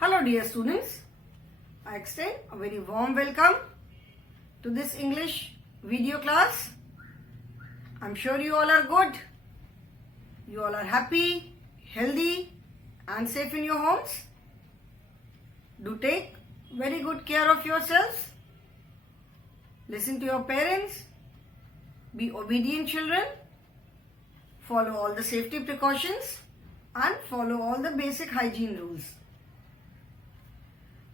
Hello dear students, I extend a very warm welcome to this English video class. I'm sure you all are good. You all are happy, healthy and safe in your homes. Do take very good care of yourselves. Listen to your parents. Be obedient children. Follow all the safety precautions and follow all the basic hygiene rules.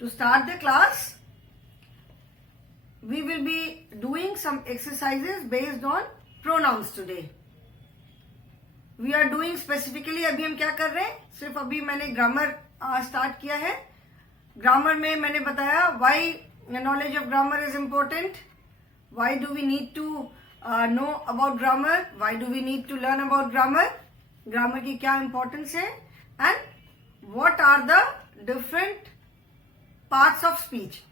To start the class, we will be doing some exercises based on pronouns today. We are doing specifically, अभी हम क्या कर रहे हैं, सिर्फ अभी मैंने grammar start किया है. ग्रामर में मैंने बताया why knowledge of grammar is important, why do we need to know about grammar, why do we need to learn about grammar, grammar की क्या इम्पोर्टेंस है, and what are the different parts of speech.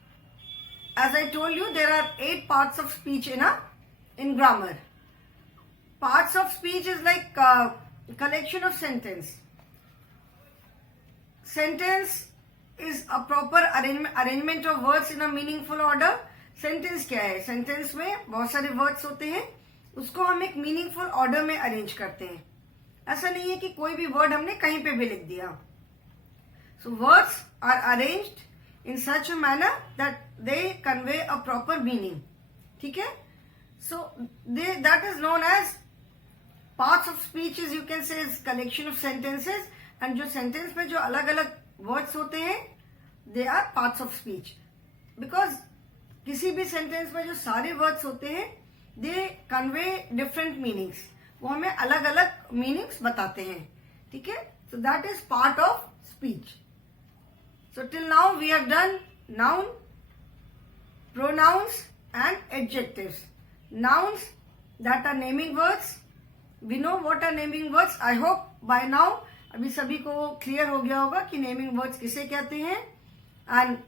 As I told you, there are 8 parts of speech in grammar. Parts of speech is like collection of sentence. Sentence is a proper arrangement of words in a meaningful order. Sentence क्या है? Sentence में बहुत सारे words होते हैं, उसको हम एक meaningful order में arrange करते हैं. ऐसा नहीं है कि कोई भी word हमने कहीं पे भी लिख दिया. So words are arranged in such a manner that they convey a proper meaning. ठीक है? So that is known as parts of speech. You can say is collection of sentences, and जो sentence में जो अलग अलग words होते हैं, they are parts of speech. Because किसी भी sentence में जो सारे words होते हैं, they convey different meanings. वो हमें अलग अलग meanings बताते हैं. ठीक है? So that is part of speech. So till now we have done noun, pronouns and adjectives. Nouns, that are naming words. We know what are naming words. I hope by now अभी सभी को clear हो गया होगा कि naming words किसे कहते हैं and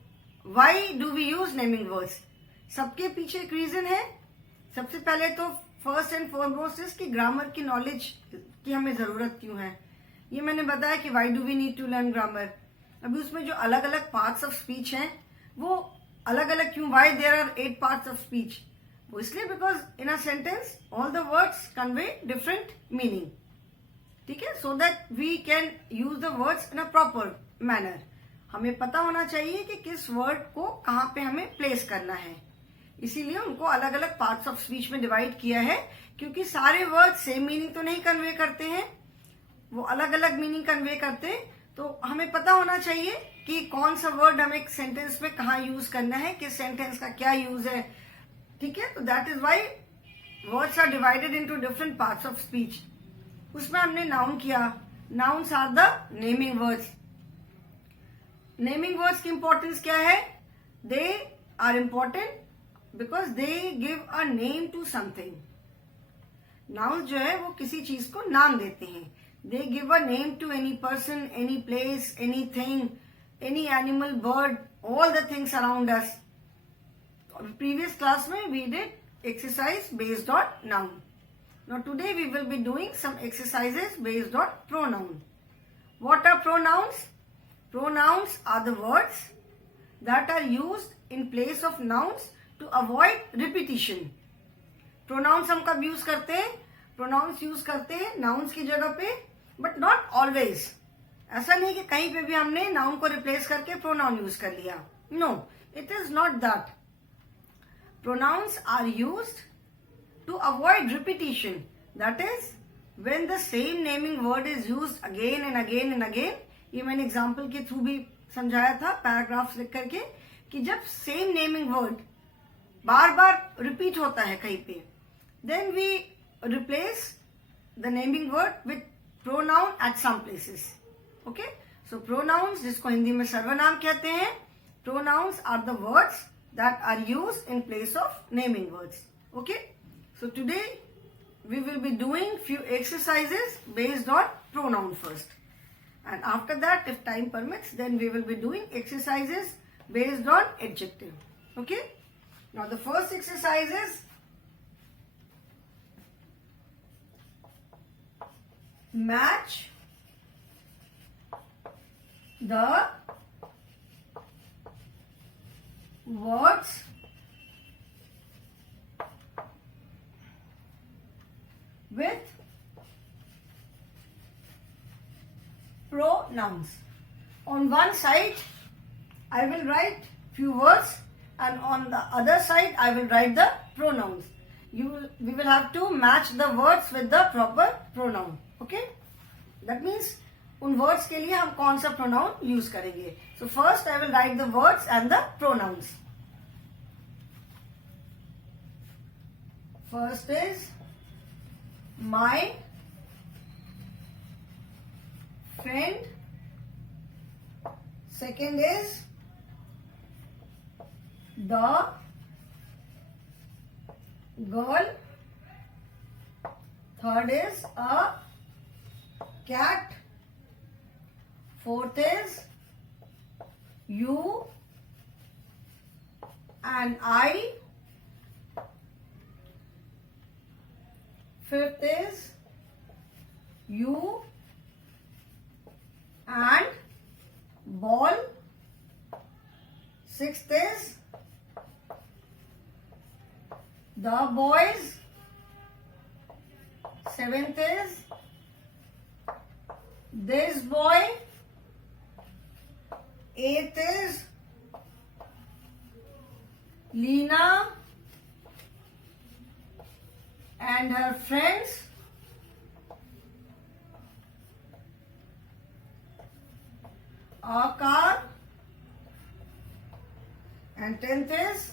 why do we use naming words. सबके पीछे एक reason है. सबसे पहले तो first and foremost is कि grammar की knowledge की हमें जरूरत क्यों है. ये मैंने बताया कि why do we need to learn grammar. अभी उसमें जो अलग अलग पार्ट्स ऑफ स्पीच हैं वो अलग अलग क्यों, why there are 8 parts of speech, वो इसलिए because in a sentence all the words convey different meaning. ठीक है, so that we can use the words in a proper manner. हमें पता होना चाहिए कि किस वर्ड को कहाँ पे हमें प्लेस करना है, इसीलिए उनको अलग अलग पार्ट्स ऑफ स्पीच में डिवाइड किया है. क्योंकि सारे वर्ड सेम मीनिंग तो नहीं कन्वे करते हैं, वो अलग अलग मीनिंग कन्वे करते हैं. तो हमें पता होना चाहिए कि कौन सा वर्ड हमें एक सेंटेंस में कहाँ यूज करना है, किस सेंटेंस का क्या यूज है. ठीक है, तो that is why words are divided into different parts of speech. उसमें हमने नाउन किया. Nouns are the naming words. Naming words की इंपॉर्टेंस क्या है? They are important because they give a name to something. Nouns जो है वो किसी चीज को नाम देते हैं. They give a name to any person, any place, anything, any animal, bird, all the things around us. Previous class में we did exercise based on noun. Now today we will be doing some exercises based on pronoun. What are pronouns? Pronouns are the words that are used in place of nouns to avoid repetition. Pronouns हम कब use करते हैं? Pronouns use करते हैं nouns की जगह पे, but not always. ऐसा नहीं कि कहीं पे भी हमने नाउन को रिप्लेस करके प्रोनाउन यूज कर लिया. No, it is not that. Pronouns are used to avoid repetition. That is when the same naming word is used again and again and again. ये मैंने एग्जांपल के थ्रू भी समझाया था पैराग्राफ्स लिख करके कि जब सेम नेमिंग वर्ड बार बार रिपीट होता है कहीं पे, then we replace the naming word with pronoun at some places. Okay, so pronouns, जिसको हिंदी में सर्वनाम कहते हैं, pronouns are the words that are used in place of naming words. Okay, so today we will be doing few exercises based on pronoun first, and after that if time permits then we will be doing exercises based on adjective. Okay, now the first exercise is match the words with pronouns. On one side I will write few words and on the other side I will write the pronouns. We will have to match the words with the proper pronoun. Okay, that means उन words के लिए हम कौन सा pronoun use करेंगे. So first I will write the words and the pronouns. First is my friend. Second is the girl. Third is a cat. Fourth is you and I. Fifth is you and ball. Sixth is the boys. Seventh is this boy. Eighth is Lena and her friends. A car. And 10th is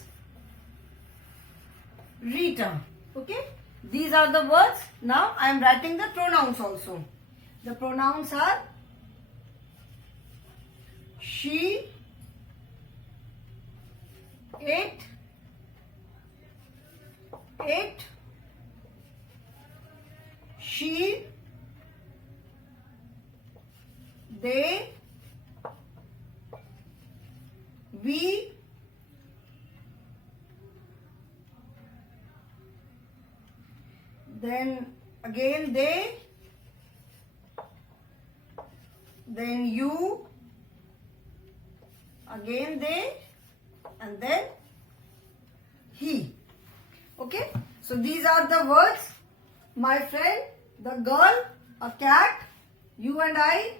Rita. Okay, these are the words. Now I am writing the pronouns also. The pronouns are she, it, she, they, we, then again they, then you, again they, and then he. Okay, so these are the words: my friend, the girl, a cat, you and I,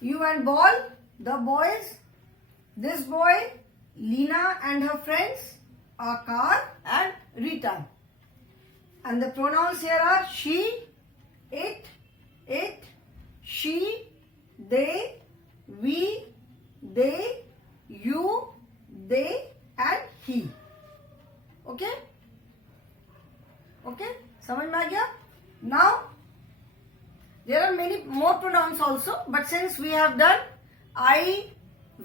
you and ball, the boys, this boy, Lena and her friends, a car, and Rita. And the pronouns here are she, it, she, they, we, they, you, they, and he. Okay? Okay? समझ में आ गया? Now, there are many more pronouns also, but since we have done I,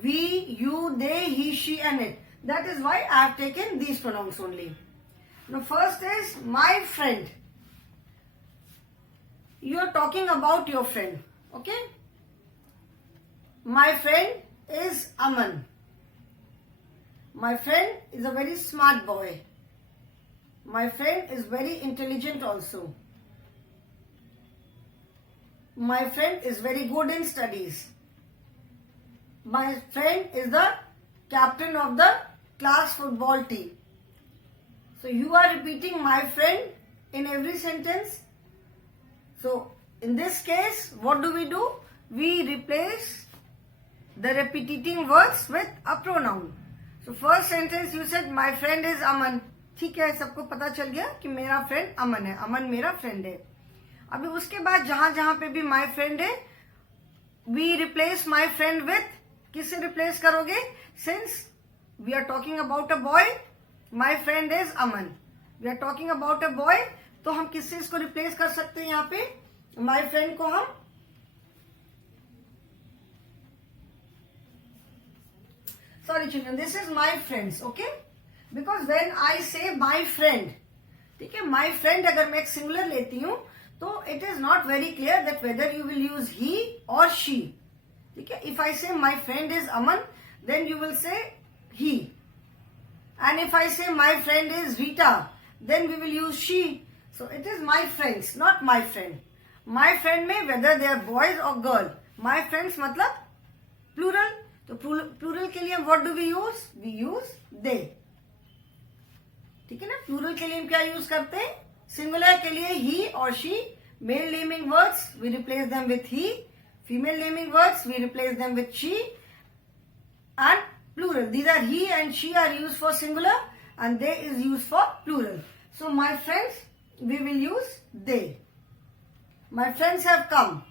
we, you, they, he, she, and it, that is why I have taken these pronouns only. Now, first is my friend. You are talking about your friend. Okay? My friend is Aman. My friend is a very smart boy. My friend is very intelligent also. My friend is very good in studies. My friend is the captain of the class football team. So you are repeating my friend in every sentence. So in this case, what do? We replace the repeating words with a pronoun. So first sentence you said my friend is Aman. ठीक है, सबको पता चल गया कि मेरा friend अमन है, अमन मेरा फ्रेंड है. अभी उसके बाद जहां जहां पे भी माई फ्रेंड है, we replace my friend with, किससे रिप्लेस करोगे? Since we are talking about a boy, my friend is Aman. We are talking about a boy, तो हम किससे इसको रिप्लेस कर सकते हैं? यहाँ पे माई फ्रेंड को हम sorry children, this is my friends. Okay, because when I say my friend, ठीक है, my friend अगर मैं एक सिंगुलर लेती हूँ तो it is not very clear that whether you will use he or she. ठीक है, if I say my friend is Aman, then you will say he, and if I say my friend is Rita, then we will use she. So it is my friends, not my friend. My friend में whether they are boys or girl, my friends मतलब plural. तो plural के लिए what do we use? We use दे, ठीक है ना। Plural के लिए हम क्या यूज करते हैं, सिंगुलर के लिए ही और she, male naming words we replace them with he, female naming words we replace them with she, and plural. These are he and she are used for singular and they is used for plural. So my friends, we will use they. My friends have come.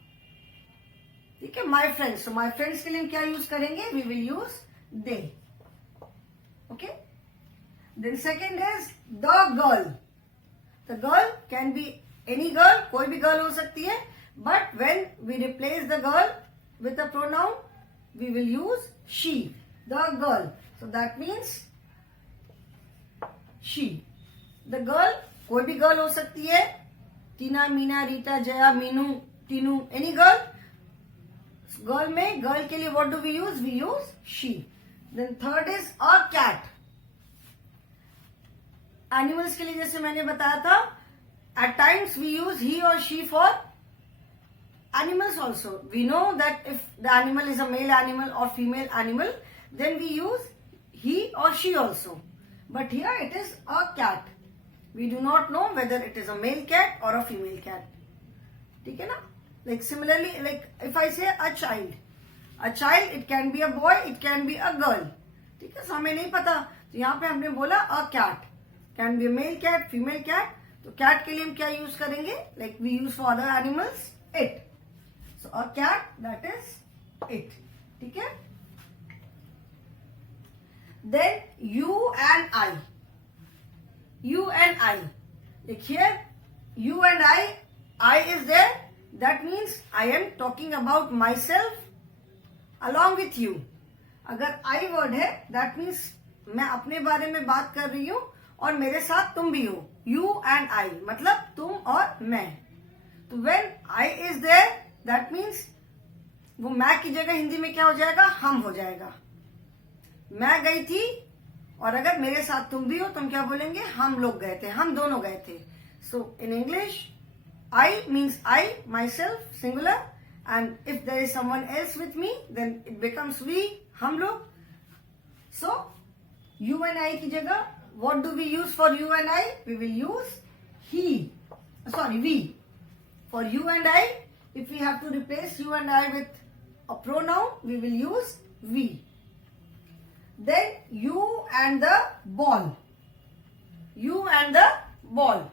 ठीक है, my friends. So my friends के लिए हम क्या use करेंगे, we will use they. Okay. Then second is the girl. The girl can be any girl, कोई भी girl हो सकती है, but when we replace the girl with a pronoun, we will use she, the girl. So that means she. The girl, कोई भी girl हो सकती है, टीना, Meena, Rita, Jaya, Meenu, Tinu, any girl. Girl में girl के लिए what do we use? We use she. Then third is a cat. Animals के लिए जैसे मैंने बताया था, at times we use he or she for animals also. We know that if the animal is a male animal or female animal, then we use he or she also. But here it is a cat. We do not know whether it is a male cat or a female cat. ठीक है ना? Like similarly, like if I say a child, it can be a boy, it can be a girl. ठीक है, so हमें नहीं पता, तो यहाँ पे हमने बोला a cat, can be a male cat, female cat. तो cat के लिए हम क्या यूज करेंगे, like we use for other animals, it. So a cat, that is it. ठीक है. Then you and I. You and I. Like here, you and I is there. That means I am talking about myself along with you. अगर I word है, that means मैं अपने बारे में बात कर रही हूँ और मेरे साथ तुम भी हो. You and I मतलब तुम और मैं. तो when I is there, that means वो मैं की जगह हिंदी में क्या हो जाएगा, हम हो जाएगा. मैं गई थी और अगर मेरे साथ तुम भी हो तो हम क्या बोलेंगे, हम लोग गए थे, हम दोनों गए थे. So in English I means I, myself, singular, and if there is someone else with me, then it becomes we, हम लोग. So you and I की जगह what do we use for you and I? We will use we. For you and I, if we have to replace you and I with a pronoun, we will use we. Then you and the ball. You and the ball.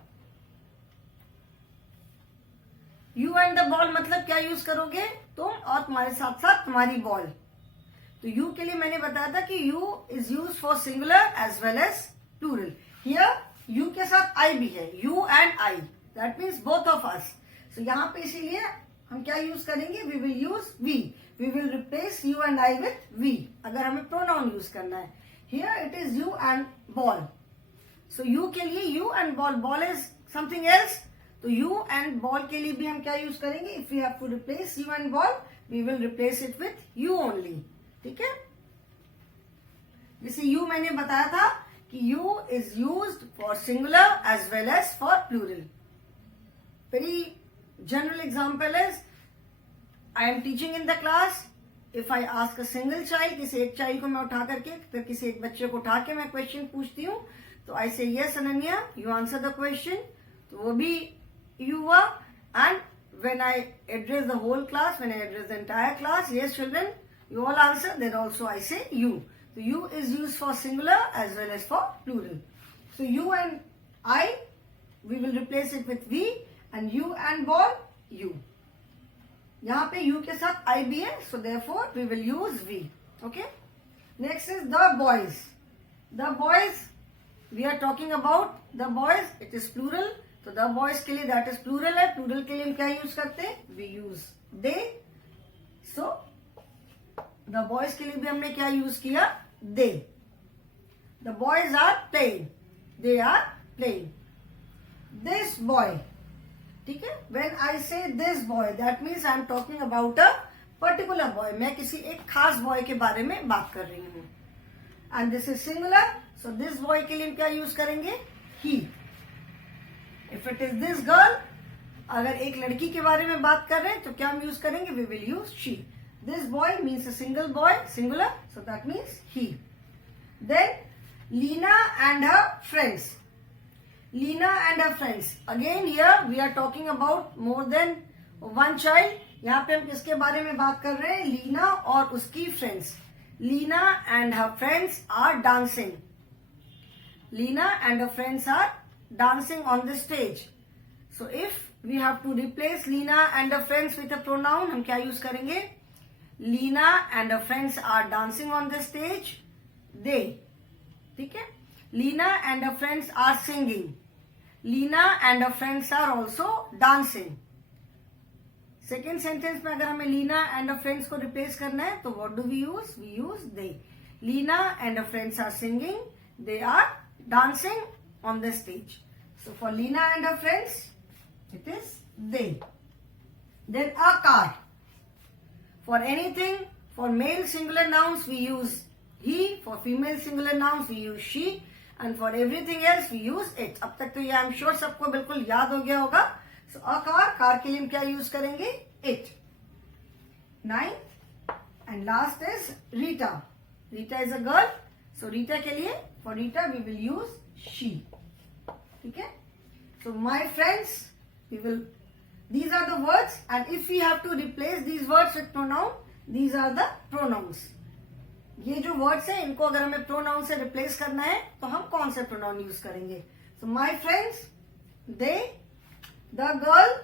You and the ball मतलब क्या use करोगे, तुम और तुम्हारे साथ साथ तुम्हारी ball. तो you के लिए मैंने बताया था कि you is used for singular as well as plural. Here you के साथ I भी है, you and I. That means both of us. So यहाँ पे इसीलिए हम क्या यूज करेंगे, we will use we. We will replace you and I with we. अगर हमें pronoun यूज करना है. Here it is you and ball. So you के लिए you and ball. Ball is something else. तो you and ball के लिए भी हम क्या यूज करेंगे, if we have to replace you and ball, we will replace it with you only. ठीक है. जैसे you मैंने बताया था कि you is used for singular as well as for plural. Very general example is I am teaching in the class. If I ask a single child, किसी एक child को मैं उठा करके, फिर किसी एक बच्चे को उठा के मैं क्वेश्चन पूछती हूँ, तो I say yes Ananya, you answer the question. तो वो भी you हुआ. And when I address the whole class, when I address the entire class, yes children, you all answer, then also I say you. So you is used for singular as well as for plural. So you and I, we will replace it with we, and you and ball, you. यहाँ पे you के साथ I भी है, so therefore we will use we. Okay. Next is the boys. The boys, we are talking about the boys. It is plural. तो the boys के लिए that is plural है. Plural के लिए हम क्या यूज करते हैं, we use they. So the boys के लिए भी हमने क्या यूज किया, they. The boys are playing. They are playing. This boy. ठीक है. When I say this boy, that means I am talking about a particular boy. मैं किसी एक खास boy के बारे में बात कर रही हूँ. And this is singular. So this boy के लिए हम क्या यूज करेंगे, he. If it is this girl, अगर एक लड़की के बारे में बात कर रहे हैं तो क्या हम यूज करेंगे, we will use she. This boy means a single boy, singular, so that means he. Then Lena and her friends. Lena and her friends. Again here we are talking about more than one child. यहाँ पे हम किसके बारे में बात कर रहे हैं? लीना और उसकी friends. Lena and her friends are dancing. Lena and her friends are dancing on the stage. So if we have to replace Lena and her friends with a pronoun, हम क्या यूज करेंगे? Lena and her friends are dancing on the stage. They. ठीक है? Lena and her friends are singing. Lena and her friends are also dancing. Second sentence में अगर हमें Leena and her friends को replace करना है तो what do we use? We use they. Leena and her friends are singing. They are dancing on the stage. So for Lena and her friends, it is they. Then a car. For anything, for male singular nouns we use he. For female singular nouns we use she. And for everything else we use it. अब तक तो ये I'm sure सबको बिल्कुल याद हो गया होगा. So a car, कार के लिए हम क्या यूज करेंगे? It. 9th and last is Rita. Rita is a girl. So Rita के लिए, for Rita we will use she. ठीक है? So my friends, we will. These are the words, and if we have to replace these words with pronoun, these are the pronouns. ये जो words है, इनको अगर हमें pronoun से replace करना है, तो हम कौन से pronoun use करेंगे? So my friends, they, the girl,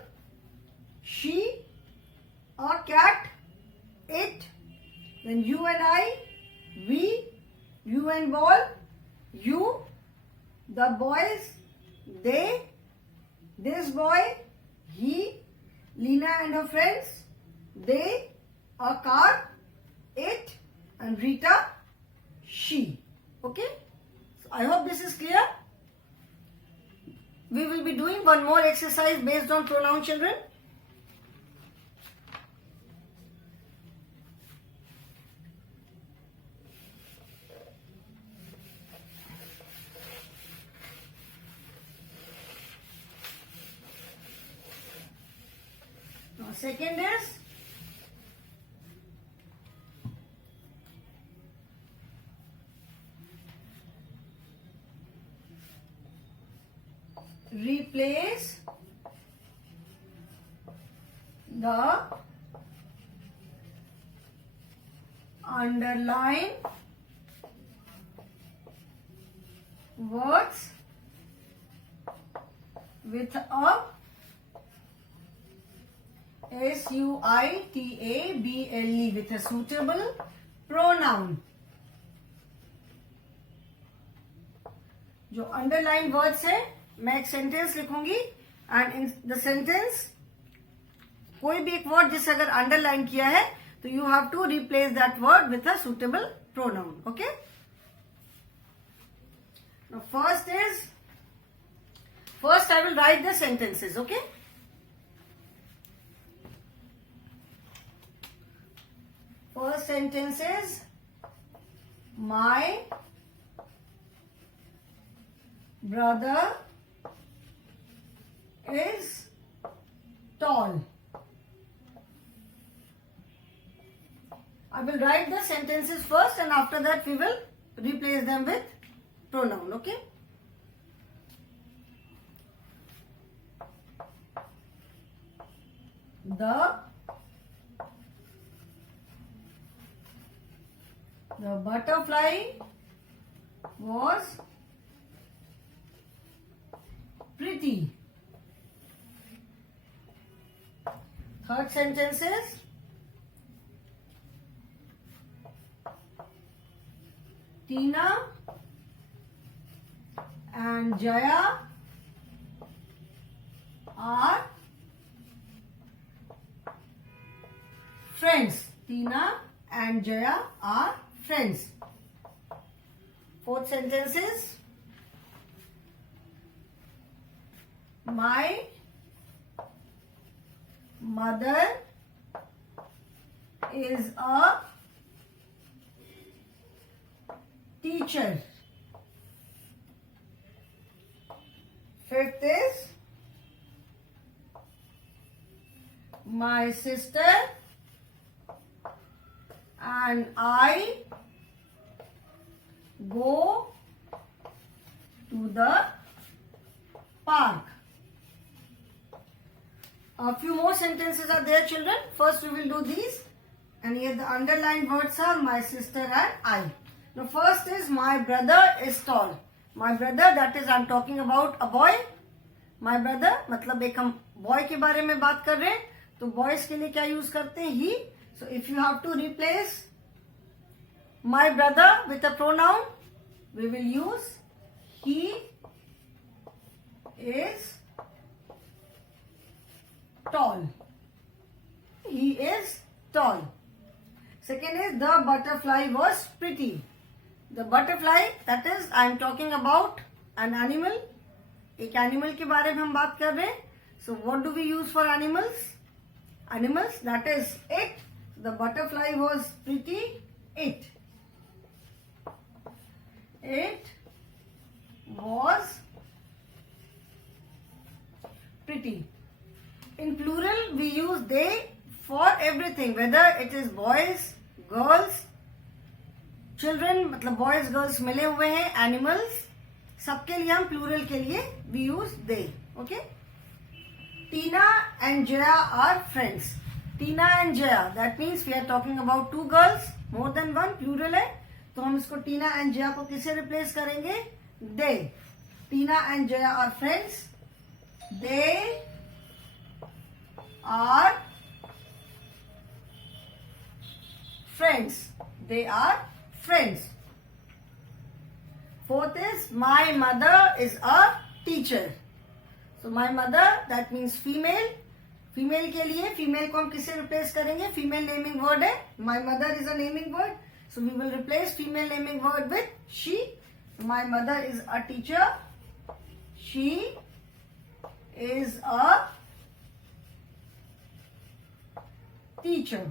she, a cat, it, then you and I, we, you and ball, you, the boys, they, this boy, he, Lena and her friends, they, a car, it, and Rita, she. Okay? So I hope this is clear. We will be doing one more exercise based on pronoun, children. Now, second is replace the underlined words with a suitable with a suitable pronoun. जो underline words है, मैं एक sentence लिखूंगी and in the sentence कोई भी एक word जिसे अगर अंडरलाइन किया है तो you have to replace that word with a suitable pronoun. Okay? First I will write the sentences. Okay? First sentence is, my brother is tall. I will write the sentences first and after that we will replace them with pronoun. Okay? The butterfly was pretty. Third sentence is, Tina and Jaya are friends. Tina and Jaya are friends. Fourth sentence is, my mother is a teacher. Fifth is, my sister and I go to the park. A few more sentences are there, children. First we will do these. And here the underlined words are my sister and I. Now first is my brother is tall. My brother, that is I'm talking about a boy. My brother मतलब एक हम boy के बारे में बात कर रहे हैं. तो boys के लिए क्या use करते हैं? He. So if you have to replace my brother with a pronoun, we will use he is tall. He is tall. Second is the butterfly was pretty. The butterfly, that is I am talking about an animal. एक animal के बारे में हम बात कर रहे हैं. So what do we use for animals? Animals, that is it. The butterfly was pretty. It was pretty. In plural, we use they for everything, whether it is boys, girls, children, मतलब boys, girls मिले हुए हैं, animals, सबके लिए हम plural के लिए we use they. Okay? Tina and Jaya are friends. Tina and Jaya, that means we are talking about two girls, more than one, plural है. तो हम इसको टीना एंड जया को किससे रिप्लेस करेंगे? They. Tina and Jaya are friends. They are friends. They are friends. Fourth is my mother is a teacher. So my mother, that means female. Female के लिए female को हम किससे रिप्लेस करेंगे? फीमेल नेमिंग वर्ड है. माई mother is a naming word. So we will replace female naming word with she. My mother is a teacher. She is a teacher.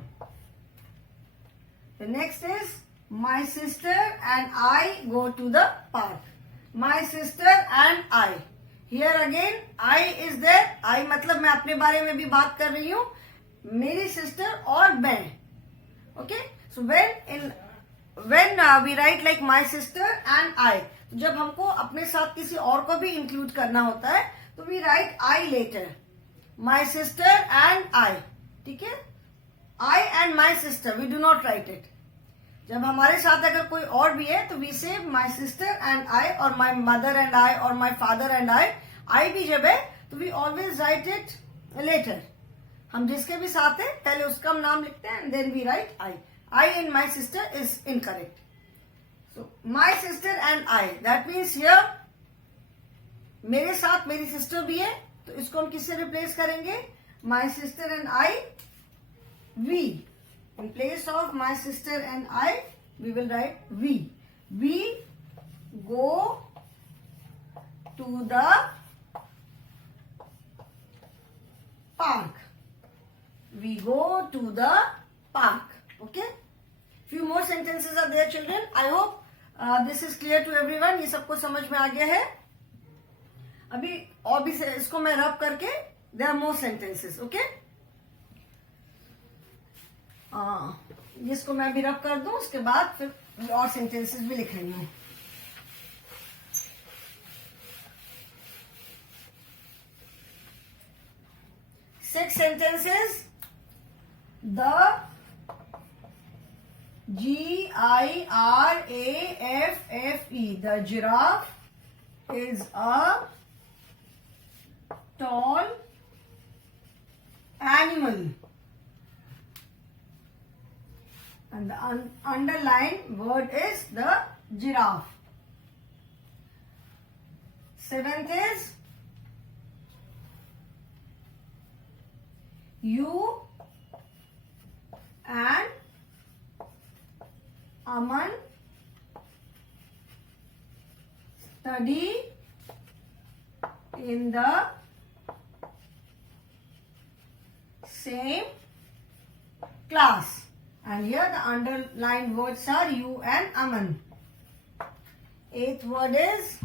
The next is my sister and I go to the park. My sister and I. Here again I is there. I मतलब मैं अपने बारे में भी बात कर रही हूँ. मेरी sister और मैं. Okay? So when we write like my sister and I, जब हमको अपने साथ किसी और को भी इंक्लूड करना होता है तो we write I later. My sister and I. ठीक है? I and my sister, we do not write it. जब हमारे साथ अगर कोई और भी है तो we say my sister and I or my mother and I or my father and I भी जब है तो we always write it later. हम जिसके भी साथ है पहले उसका हम नाम लिखते हैं and then we write I. I and my sister is incorrect. So my sister and I, that means here मेरे साथ मेरी सिस्टर भी है तो इसको हम किससे रिप्लेस करेंगे? My sister and I, we. In place of my sister and I, we will write we. We go to the park. We go to the park. Okay? Few more sentences are there, children. I hope this is clear to everyone. ये सबको समझ में आ गया है. अभी और भी इसको मैं रब करके there are more sentences. Okay? जिसको मैं अभी रब कर दूं उसके बाद फिर और sentences भी लिख रही हूँ. Six sentences. The Giraffe, the giraffe is a tall animal. And the underlined word is the giraffe. Seventh is you and Aman study in the same class. And here the underlined words are you and Aman. Eighth word is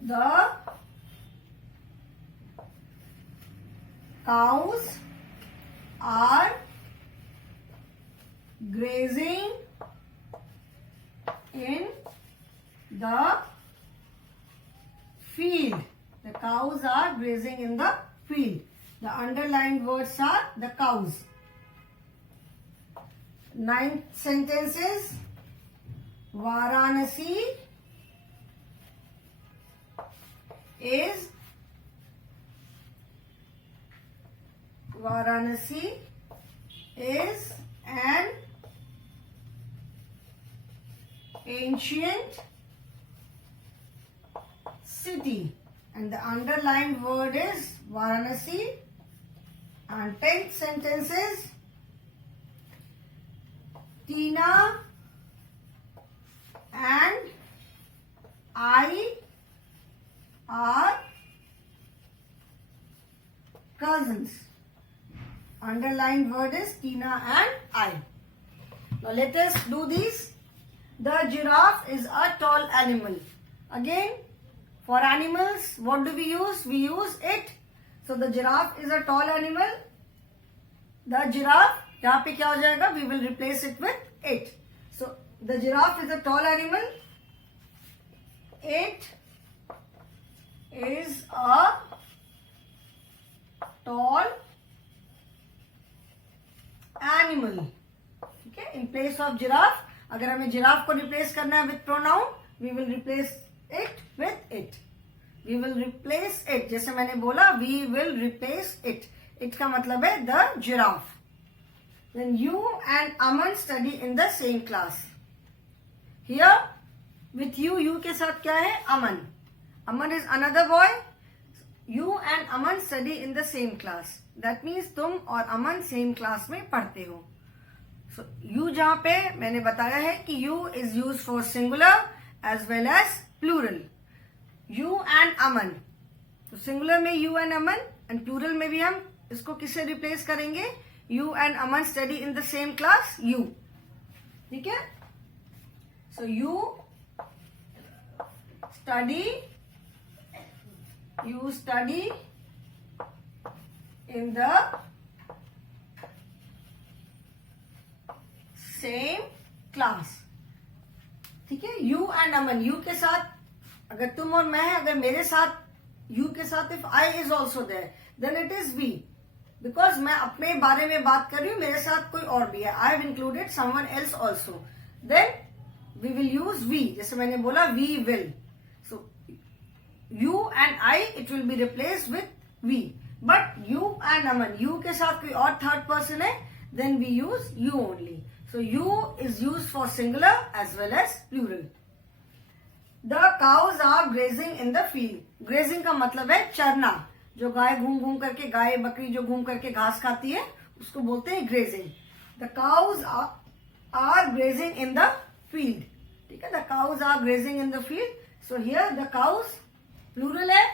the cows are grazing the field. The cows are grazing in the field. The underlined words are the cows. 9th sentence is Varanasi is an ancient city, and the underlined word is Varanasi. And 10th sentence is Tina and I are cousins. Underlined word is Tina and I. Now let us do these. The giraffe is a tall animal. Again, for animals, what do we use? We use it. So the giraffe is a tall animal. The giraffe, यहाँ पे क्या हो जाएगा? We will replace it with it. So the giraffe is a tall animal. It is a tall animal. Okay, in place of giraffe, अगर हमें giraffe को replace करना है with pronoun, we will replace it with it. We will replace it. जैसे मैंने बोला, we will replace it. It का मतलब है the giraffe. Then you and Aman study in the same class. Here, with you, you के साथ क्या है? Aman. Aman is another boy. You and Aman study in the same class. That means तुम और अमन same class में पढ़ते हो. So you जहाँ पे मैंने बताया है कि you is used for singular as well as plural. You and Aman. तो singular में you and Aman and plural में भी हम इसको किससे replace करेंगे? You and Aman study in the same class. You. ठीक है? So you study in the same class. ठीक है? You and Aman. You के साथ अगर तुम और मैं है, अगर मेरे साथ you के साथ if I is also there, then it is we. Because मैं अपने बारे में बात कर रही हूँ, मेरे साथ कोई और भी है. I have included someone else also. Then we will use we. जैसे मैंने बोला we will. So you and I, it will be replaced with we. But you and Aman, you के साथ कोई और third person है, then we use you only. So you is used for singular as well as plural. The cows are grazing in the field. Grazing का मतलब है चरना. जो गाय घूम घूम करके, गाय बकरी जो घूम करके घास खाती है, उसको बोलते हैं grazing. The cows are grazing in the field. ठीक है? The cows are grazing in the field. So here the cows plural है,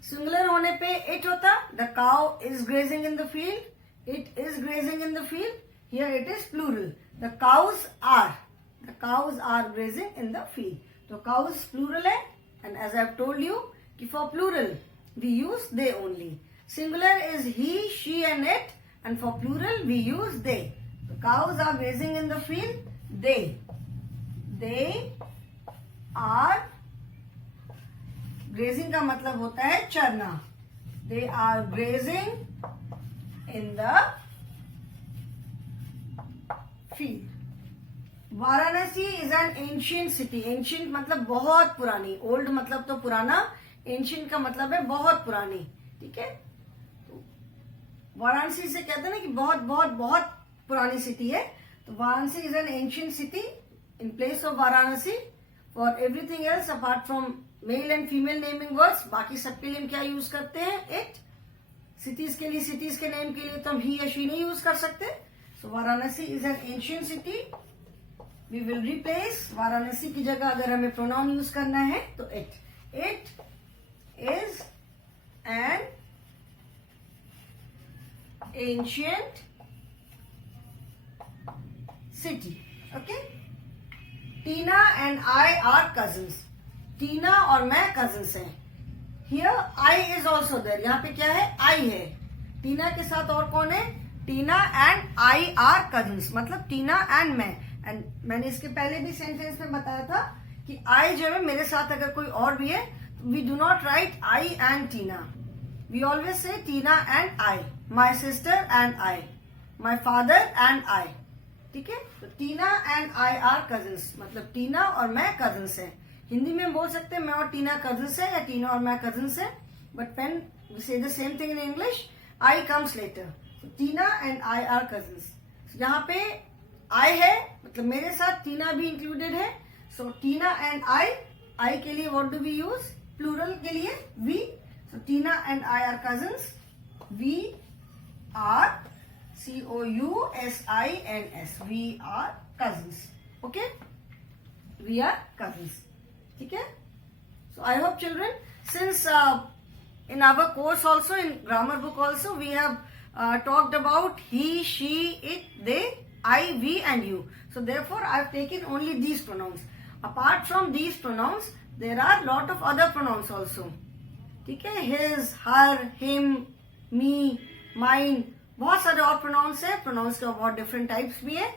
singular होने पे it होता. The cow is grazing in the field. It is grazing in the field. Here it is plural. The cows are grazing in the field. So cows plural है, and as I have told you कि for plural we use they only. Singular is he, she and it, and for plural we use they. The cows are grazing in the field. They are grazing का मतलब होता है चरना. They are grazing in the field. Varanasi is an ancient city. Ancient मतलब बहुत पुरानी. Old मतलब तो पुराना. एंशियंट का मतलब है बहुत पुरानी. ठीक है? वाराणसी से कहते हैं ना कि बहुत बहुत बहुत पुरानी सिटी है. तो Varanasi is an ancient city. In place of Varanasi for everything else apart from male and female naming words, बाकी सबके लिए हम क्या यूज करते हैं? इट. सिटीज के लिए, सिटीज के नेम के लिए तो हम ही या शी नहीं यूज कर सकते. So Varanasi is an ancient city. We will replace Varanasi की जगह अगर हमें प्रोनाउन यूज करना है तो it. It is an ancient city. Okay. Tina and I are cousins. Tina और मैं कजिन्स हैं. Here I is also there. यहाँ पे क्या है? आई है. टीना के साथ और कौन है? टीना एंड आई आर कजिन्स. मतलब टीना एंड मैं. एंड मैंने इसके पहले भी सेंटेंस में बताया था कि आई जो है मेरे साथ अगर कोई और भी है, we do not write I and Tina, we always say Tina and I, my sister and I, my father and I. ठीक है, तो Tina and I are cousins, मतलब टीना और मैं कजिन्स हैं। हिंदी में बोल सकते हैं मैं और टीना कजिन्स है, या टीना और मैं कजिन्स है, बट व्हेन वी से the same thing in English, I comes later. Tina and I are cousins. यहाँ पे आई है मतलब मेरे साथ टीना भी इंक्लूडेड है, सो टीना एंड आई के लिए what do we use, plural के लिए we, so Tina and I are cousins, we are COUSINS, we are cousins. Okay, we are cousins. ठीक है, so I hope children, since in our course also, in grammar book also, we have talked about he, she, it, they, I, we and you. So therefore I have taken only these pronouns. Apart from these pronouns, there are lot of other pronouns also. ठीक है, his, her, him, me, mine, बहुत सारे और pronounce है, pronounce के बहुत different types भी है,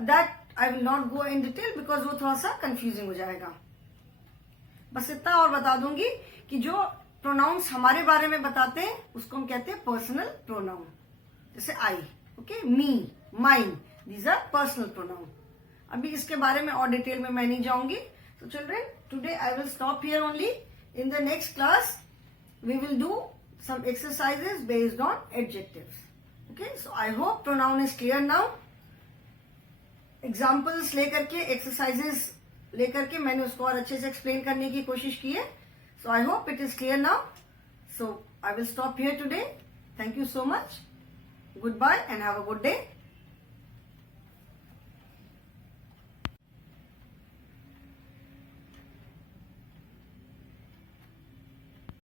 that I will not go in detail because वो थोड़ा सा कंफ्यूजिंग हो जाएगा। बस इतना और बता दूंगी कि जो प्रोनाउंस हमारे बारे में बताते हैं उसको हम कहते हैं पर्सनल प्रोनाउन, जैसे I, okay, me, mine, these are personal pronoun. अभी इसके बारे में और डिटेल में मैं नहीं जाऊंगी। So children, today I will stop here only. In the next class we will do some exercises based on adjectives. Okay, so I hope pronoun is clear now. Examples लेकर के, exercises लेकर के मैंने उसको और अच्छे से explain करने की कोशिश की है. So I hope it is clear now. So I will stop here today. Thank you so much. Goodbye and have a good day.